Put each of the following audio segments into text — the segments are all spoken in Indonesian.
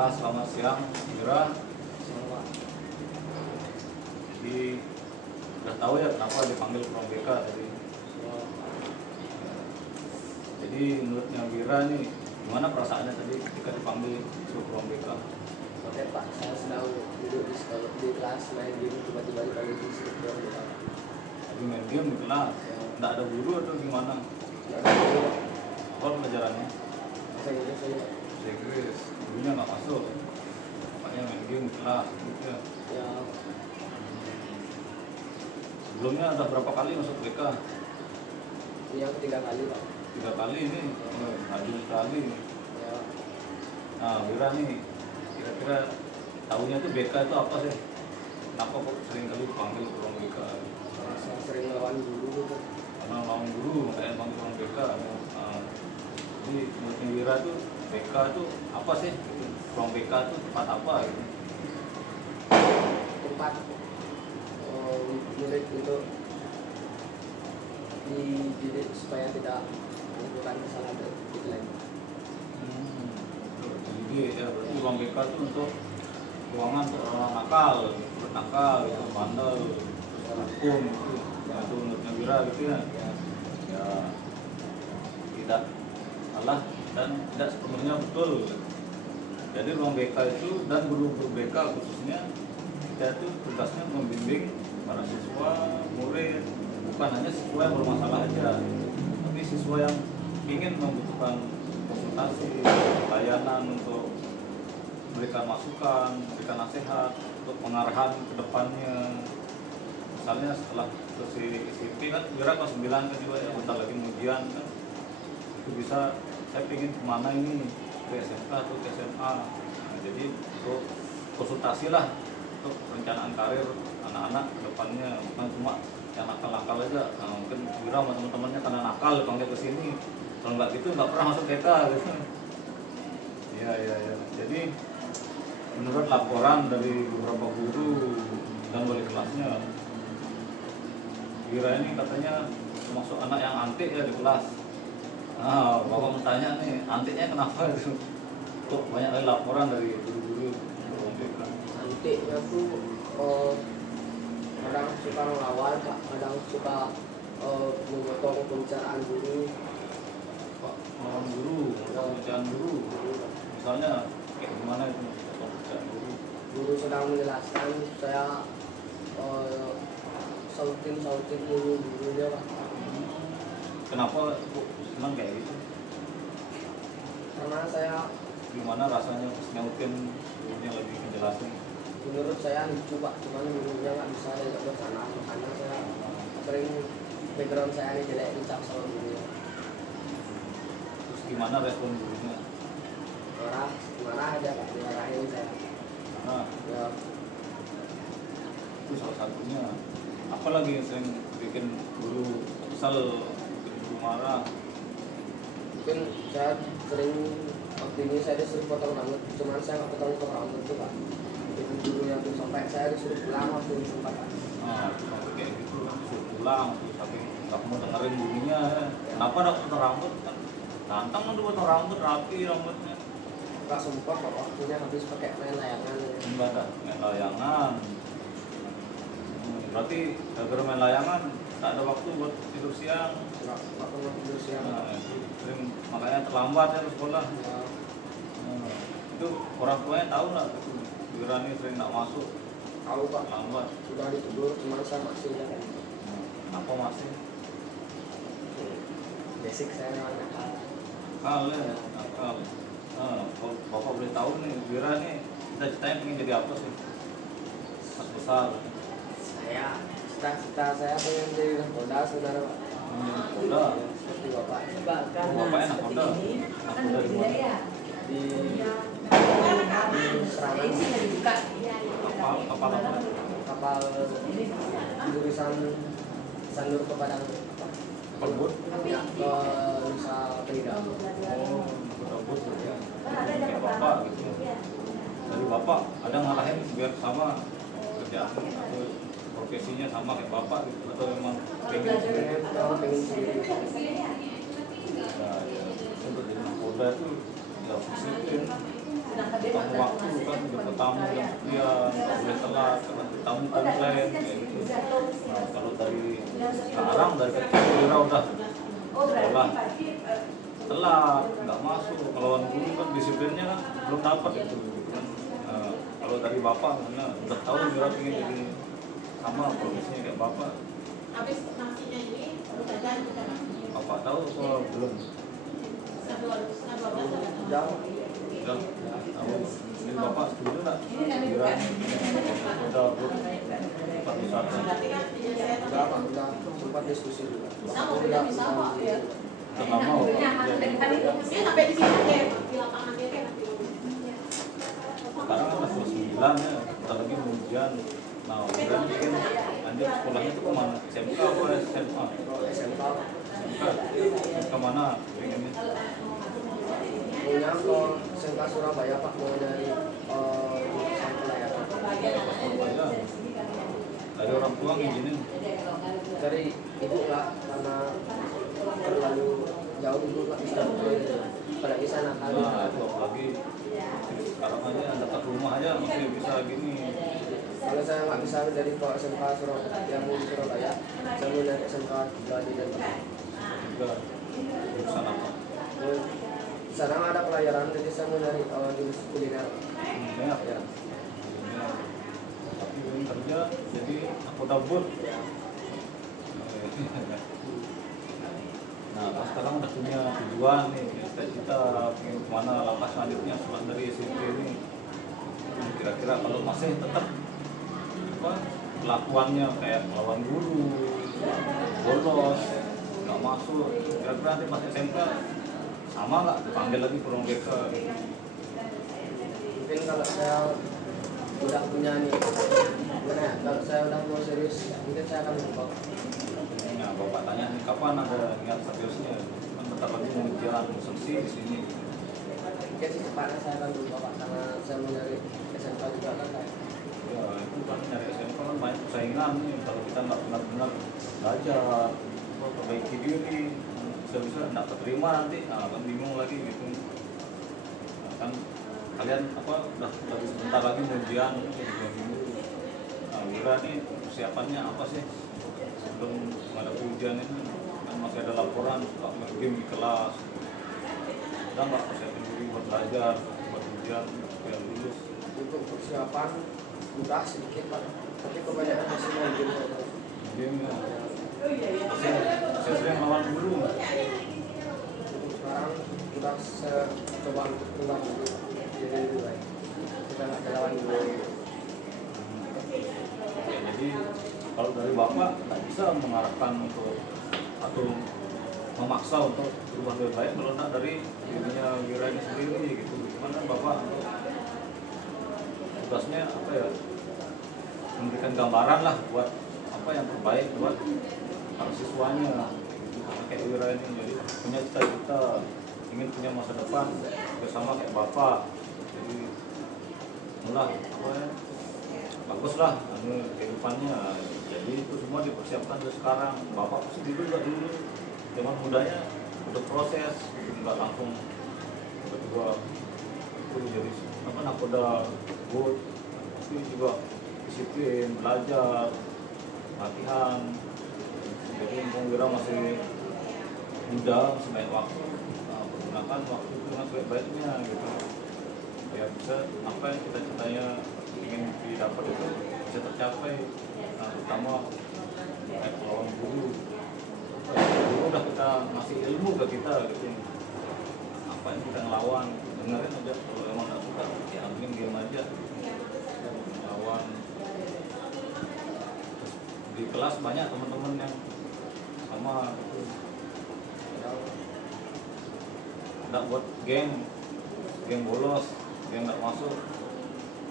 Ya, selamat siang, Mira. Sama. Jadi udah tahu ya kenapa dipanggil Ruang BK tadi. Jadi menurutnya Mira nih, gimana perasaannya tadi ketika dipanggil suruh Ruang BK? Oke Pak, saya sedang duduk di sekolah di kelas main game, tiba-tiba dipanggil di struktur gitu. Lagi main game di kelas, nggak ada guru atau gimana? Nggak ada guru, Apa pelajarannya? saya gitu sih. Bahasa Inggris, gurunya nggak masuk. Makanya main game di kelas, gitu ya. Ya, Sebelumnya ada berapa kali masuk BK? ini yang ketiga kali Pak. 3 kali ini, maju sekali. Ya, Nah, Mira nih, kira-kira tahunya tuh BK itu apa sih? Kenapa kok sering kali dipanggil ke Ruang BK? saya sering melawan guru gitu. Karena lawan guru, makanya panggil Ruang BK. Nah, jadi menurut Mira tuh BK itu apa sih? Ruang BK itu tempat apa gitu? Tempat murid untuk dididik supaya tidak melakukan kesalahan gitu lagi. Jadi ya berarti Ruang BK itu untuk ruangan untuk orang nakal, nakal, gitu, bandel, hukum gitu. Ya, itu menurut Mira gitu ya. Ya tidak salah dan tidak sepenuhnya betul. Jadi Ruang BK itu dan guru-guru BK khususnya kita itu tugasnya membimbing para siswa, murid, bukan hanya siswa yang bermasalah aja, tapi siswa yang ingin membutuhkan konsultasi, layanan untuk memberikan masukan, memberikan nasihat, untuk pengarahan ke depannya. Misalnya setelah ke SMP kan, kira kelas 9 kan juga ya, bentar lagi ujian kan, itu bisa saya ingin kemana ini, ke SMK atau ke SMA. Nah, jadi untuk konsultasi lah untuk perencanaan karir anak-anak ke depannya, bukan cuma yang nakal-nakal aja. Nah, mungkin Wira sama teman-temannya karena nakal dipanggil ke sini, kalau nggak gitu nggak pernah masuk TK gitu. Iya. Jadi menurut laporan dari beberapa guru dan wali kelasnya, Wira ini katanya termasuk anak yang antik ya di kelas. Nah, Bapak mau tanya nih, antiknya kenapa itu? Kok banyak kali laporan dari guru-guru Ruang BK. Nantinya tuh kadang suka melawan Pak, kadang suka memotong pembicaraan guru. Pak, melawan guru, pembicaraan guru. Misalnya kayak gimana itu pembicaraan guru? Guru sedang menjelaskan, saya sautin gurunya Pak. Kenapa kok senang kayak gitu? Karena saya Gimana rasanya pas nyautin gurunya lagi ngejelasin? menurut saya lucu Pak, cuman gurunya nggak bisa diajak bersama, makanya saya sering background saya ini jelek dicap sama gurunya. Terus gimana respon gurunya? Marah aja Pak, dimarahin saya. Nah, Ya, itu salah satunya. Apalagi yang sering bikin guru kesal, bikin guru marah? mungkin saya sering waktu ini saya disuruh potong rambut, cuman saya nggak potong rambut tuh Pak. Itu gurunya tuh sampai saya disuruh pulang waktu itu Pak. Nah, sampai kayak gitu kan disuruh pulang, terus saking nggak mau dengerin gurunya. Kenapa nggak potong rambut kan? Ganteng kan tuh potong rambut, rapi rambutnya. Nggak sumpah Pak, waktunya habis pakai main layangan. Enggak ada main layangan. Berarti gara-gara main layangan nggak ada waktu buat tidur siang. Nggak pernah tidur siang. Nah, itu sering makanya terlambat ya ke sekolah. Ya, Nah, itu orang tuanya tahu nggak itu Wira ini sering nggak masuk, tahu Pak, lambat. sudah ditegur, cuman saya masih jalan. Kenapa masih? Basic saya memang nakal. Nakal ya, nakal. Nah, kalau Bapak boleh tahu nih, Wira nih cita-citanya pengen jadi apa sih? Pas besar. Saya cita-cita saya pengen jadi nakoda saudara Pak. Menjadi kuda. Seperti Bapak Bapaknya nakoda. Nakoda di mana? di serangan Kapal apa? kapal jurusan Sandur ke Padang Kapal bot? ya, ke Nusa Penida. Oh, nakoda bot ya. Kayak Bapak gitu. Dari Bapak ada ngarahin biar sama kerjaan atau profesinya sama kayak Bapak gitu, atau memang pengen sendiri? Pengen sendiri. Nah, ya. Untuk jadi nakoda itu ya disiplin, tamu waktu kan jemput tamu yang sekian nggak boleh telat karena tamu komplain kayak gitu. Nah, kalau dari sekarang dari kecil Wira udah sekolah telat nggak masuk, kalau guru kan disiplinnya kan belum dapat itu gitu kan. Kalau dari bapak karena udah tahu Wira pengen jadi sama profesinya kayak bapak. Habis nasinya ini jajan Bapak tahu atau belum? Udah. Udah tahu. Jadi bapak setuju nggak? Wira udah pariwisata. Udah sempat diskusi juga. udah bisa kok ya. Udah nggak mau. Dia sampai di sini deh di lapangan dia kan. Sekarang kan masih 9 ya, kita lagi ujian. Nah, Wira mungkin lanjut sekolahnya itu kemana? SMK atau SMA? SMK SMK kemana pengennya? punya ke SMK Surabaya Pak, mau dari jurusan pelayaran. Surabaya. Dari orang tua ngizinin. Dari ibu lah, karena terlalu jauh dulu Pak, bisa apalagi sana kan. Nah, itu apalagi sekarang aja dekat rumah aja masih bisa gini. Kalau saya nggak bisa dari Pak SMK Surabaya yang di Surabaya, saya mau dari SMK di Denpasar. Juga jurusan apa? Di sana ada pelayaran, jadi saya mau dari jurusan kuliner. Banyak ya. Tapi belum kerja, jadi aku tabur. Nah, pas sekarang udah punya tujuan nih, cita-cita pengen kemana langkah selanjutnya setelah dari SMP ini. Kira-kira kalau masih tetap apa kelakuannya kayak melawan guru, bolos, nggak masuk, kira-kira nanti pas SMK sama nggak dipanggil lagi kurang BK? Mungkin kalau saya udah punya nih, gimana ya? Kalau saya udah mau serius, mungkin saya akan lupa. Nah, bapak tanya nih kapan ada niat seriusnya? Kan bentar lagi mau ujian seleksi di sini. Mungkin sih cepatnya saya akan lupa Pak, karena saya mau nyari SMK juga kan kayak. Ya itu kan nyari SMK kan banyak persaingan nih. Kalau kita nggak benar-benar belajar, perbaiki diri, bisa-bisa nggak keterima nanti, nah kan bingung lagi gitu. Nah, kan kalian apa udah lagi sebentar lagi mau ujian gitu. Nah, Wira nih persiapannya apa sih sebelum menghadapi ujian ini? Kan masih ada laporan suka main game di kelas. Udah nggak persiapin diri buat belajar, buat ujian biar lulus? Untuk persiapan udah sedikit Pak, tapi kebanyakan masih main game Pak. Game ya. Saya sering lawan guru. Untuk sekarang udah saya coba untuk keluar dulu, jadi lebih baik kita nggak lawan dulu. Ya, jadi kalau dari bapak nggak bisa mengarahkan untuk atau memaksa untuk berubah lebih baik kalau nggak dari dirinya Wira ini sendiri gitu. Cuman kan bapak tugasnya apa ya, memberikan gambaran lah buat apa yang terbaik buat para siswanya gitu. Karena kayak Wira ini jadi punya cita-cita ingin punya masa depan bersama kayak bapak, jadi mulai apa ya, bagus lah kehidupannya. Jadi itu semua dipersiapkan dari sekarang. Bapak pasti dulu zaman mudanya udah proses gitu, nggak langsung tiba-tiba itu jadi apa nakoda good, pasti juga disiplin, belajar, latihan. Jadi mumpung Wira masih muda, masih banyak waktu, nah, gunakan waktu itu dengan sebaik-baiknya gitu ya, bisa apa yang cita-citanya ingin didapat itu bisa tercapai. Nah, terutama kayak lawan guru udah kita ngasih ilmu ke kita gitu, apa yang kita ngelawan dengerin aja, kalau emang nggak suka ya ambilin game aja lawan. Terus di kelas banyak teman-teman yang sama gitu, nggak buat game bolos, game nggak masuk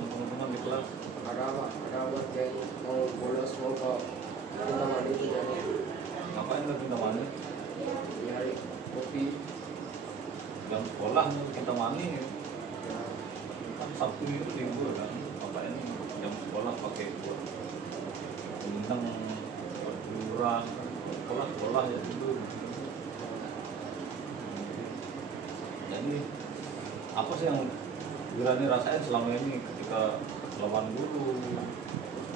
teman-teman di kelas. Ada buat yang mau bolos mau ke Pintu Mani itu dari Ngapain ke Pintu Mani? nyari kopi. Jam sekolah kita mani kan Sabtu itu libur kan, ngapain jam sekolah pakai buat bintang berliburan, sekolah ya dulu. Jadi apa sih yang Wira ini rasain selama ini ketika lawan guru,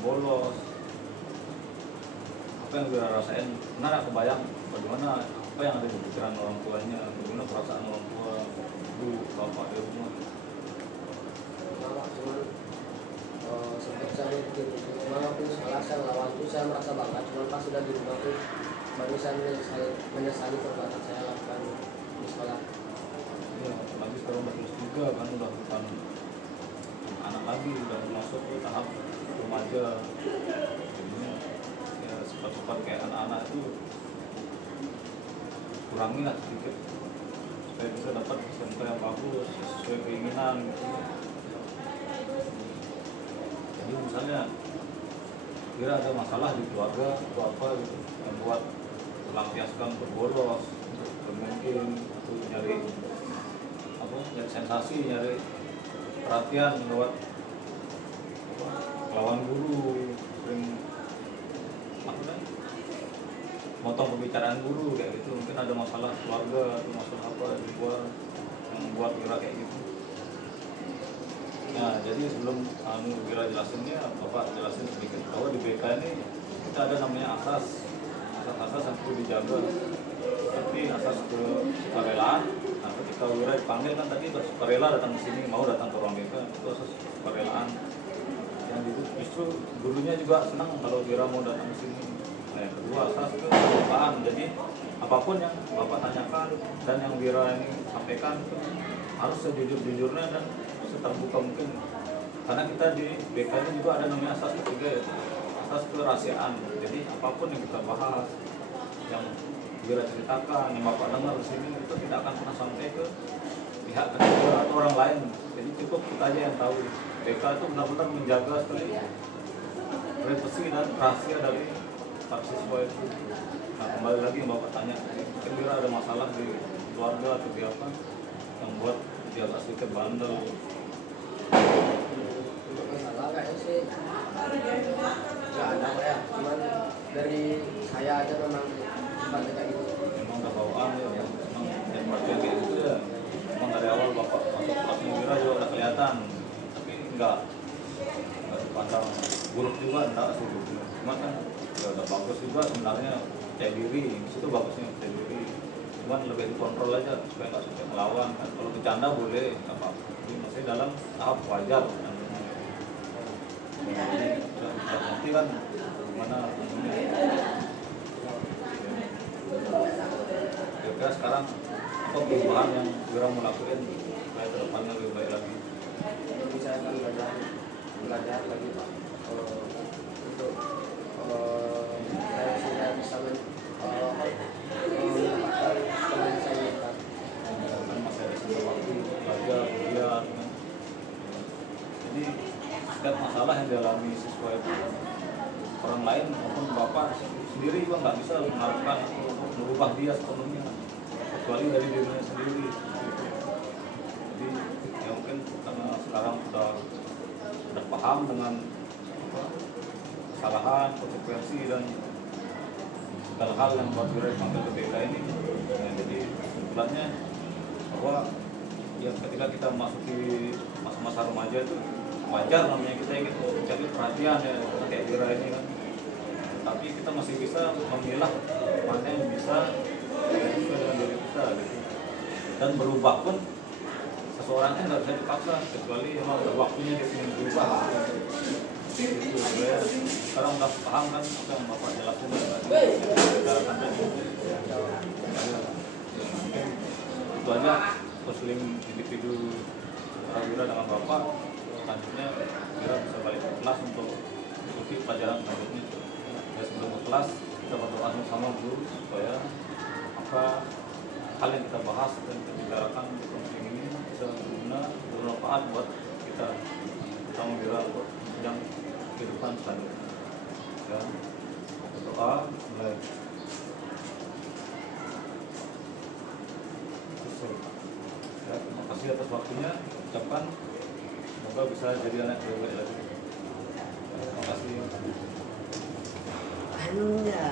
bolos, apa yang Wira rasain, benar kebayang bagaimana apa yang ada di pikiran orang tuanya, bagaimana perasaan orang tua, ibu, bapak di rumah. Malah cuman sempat saya mikir cuman waktu di sekolah saya lawan tuh saya merasa bangga, cuman pas sudah di rumah tuh baru saya menyesali perbuatan saya lakukan di sekolah. Ya, apalagi sekarang udah kelas 3 kan, udah bukan anak lagi, udah masuk ke tahap remaja. Jadinya ya sifat-sifat kayak anak-anak itu kurangin lah sedikit supaya bisa dapat SMK yang bagus sesuai keinginan gitu. Jadi misalnya kira ada masalah di keluarga atau apa gitu yang buat melampiaskan berbolos, mungkin atau nyari apa, nyari sensasi, nyari perhatian lewat lawan guru, sering maksudnya motong pembicaraan guru kayak gitu, mungkin ada masalah keluarga atau masalah apa di luar yang membuat Wira kayak gitu. Nah, jadi sebelum Wira jelasinnya, Bapak jelasin sedikit bahwa di BK ini kita ada namanya asas yang perlu dijaga, seperti asas kesukarelaan. Nah, ketika Wira dipanggil kan tadi sukarela datang ke sini, mau datang ke ruang BK, itu asas kesukarelaan. Yang justru gurunya juga senang kalau Wira mau datang ke sini. Nah, yang kedua asas keterbukaan. Jadi apapun yang Bapak tanyakan dan yang Wira ini sampaikan itu harus sejujur-jujurnya dan seterbuka mungkin. Karena kita di BK ini juga ada namanya asas ketiga, yaitu asas kerahasiaan. Jadi apapun yang kita bahas, yang Wira ceritakan, yang Bapak dengar di sini itu tidak akan pernah sampai ke pihak ketiga atau orang lain. Jadi cukup kita aja yang tahu. BK itu benar-benar menjaga sekali privasi dan rahasia dari para siswa itu. Nah, kembali lagi yang Bapak tanya, mungkin Wira ada masalah di keluarga atau di apa yang buat dia agak sedikit bandel. Untuk masalah kayaknya sih nggak ada Pak ya, cuman dari saya aja memang sifatnya kayak gitu. Memang udah bawaan ya, memang yang perhatian kayak gitu ya. Memang dari awal Bapak masuk kelasnya Wira juga udah kelihatan, tapi enggak dipandang buruk juga, enggak sih gitu. Cuma kan ya udah bagus juga sebenarnya, percaya diri, disitu bagusnya percaya diri. Cuman lebih dikontrol aja supaya nggak sampai melawan kan. Kalau bercanda boleh, nggak apa-apa. Jadi masih dalam tahap wajar. Jadi udah nanti kan gimana ini. Kira-kira sekarang apa perubahan yang Wira mau lakuin supaya ke depannya lebih baik lagi? Jadi saya akan belajar lagi Pak, untuk saya bisa mendapatkan apa yang saya inginkan. Kan masih ada sisa waktu belajar, kuliah kan. Jadi setiap masalah yang dialami siswa itu orang lain maupun Bapak sendiri juga nggak bisa melakukan untuk merubah dia sepenuhnya, kecuali dari dirinya sendiri. Jadi ya mungkin karena sekarang sudah paham dengan apa, kesalahan, konsekuensi dan segala hal yang buat Wira dipanggil ke BK ini. Ya, jadi kesimpulannya bahwa ya ketika kita memasuki masa-masa remaja itu wajar namanya kita ingin mencari perhatian ya, kayak Wira ini kan. Tapi kita masih bisa memilah mana yang bisa sesuai dengan diri kita gitu. Dan berubah pun seseorang kan nggak bisa dipaksa, kecuali emang udah waktunya dia ingin berubah gitu. Ya, sekarang udah paham kan apa yang Bapak jelasin itu aja muslim individu Wira dengan Bapak. Selanjutnya Wira bisa balik ke kelas untuk ikuti pelajaran selanjutnya. Ya, sebelum ke kelas kita berdoa sama guru supaya apa hal yang kita bahas dan kita bicarakan di konseling ini bisa bermanfaat buat kita, terutama Wira untuk yang kehidupan selanjutnya. Ya, berdoa mulai. Ya, terima kasih atas waktunya. Ucapkan semoga bisa jadi anak yang baik lagi. Terima kasih. Anu ya.